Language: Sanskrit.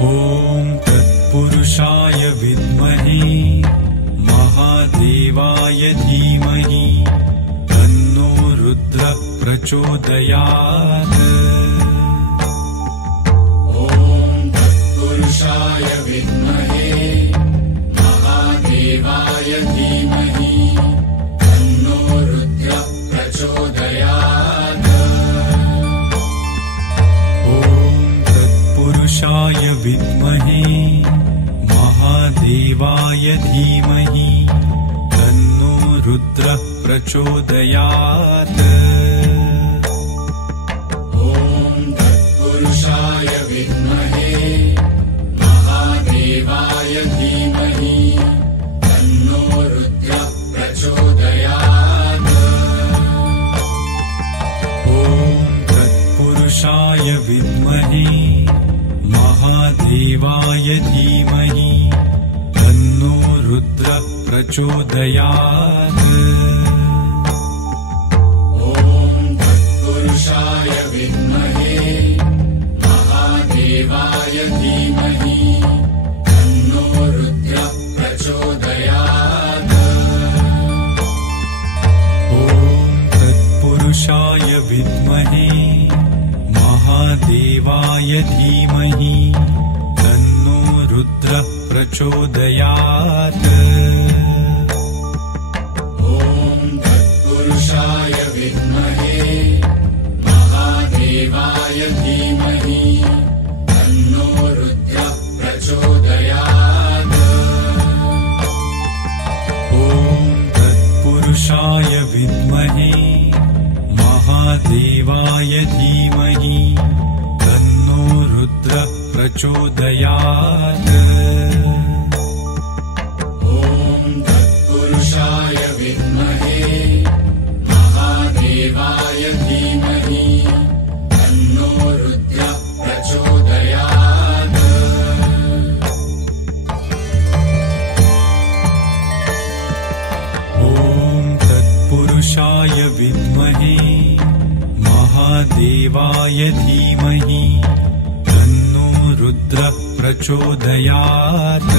ॐ तत्पुरुषाय विद्महे महादेवाय धीमहि तन्नो रुद्रः प्रचोदयात्। ॐ तत्पुरुषाय विद्महे महादेवाय धीमहि तन्नो रुद्रः प्रचोदयात्। तत्पुरुषाय विद्महे महादेवाय धीमहि तन्नो रुद्रः प्रचोदयात्। ॐ तत्पुरुषाय विद्महे महादेवाय धीमहि तन्नो रुद्रः प्रचोदयात्। तत्पुरुषाय विद्महे महादेवाय धीमहि तन्नो रुद्रः प्रचोदयात्। ॐ तत्पुरुषाय विद्महे महादेवाय धीमहि तन्नो रुद्रः प्रचोदयात्। तत्पुरुषाय विद्महे महादेवाय धीमहि तन्नो रुद्रः प्रचोदयात्। ॐ तत्पुरुषाय विद्महे महादेवाय धीमहि तन्नो रुद्रः प्रचोदयात्। तत्पुरुषाय विद्महे महादेवाय धीमहि तन्नो रुद्रः प्रचोदयात्। ॐ तत्पुरुषाय विद्महे महादेवाय धीमहि तन्नो रुद्रः प्रचोदयात्। तत्पुरुषाय विद्महे महादेवाय धीमहि तन्नो रुद्रः प्रचोदयात्।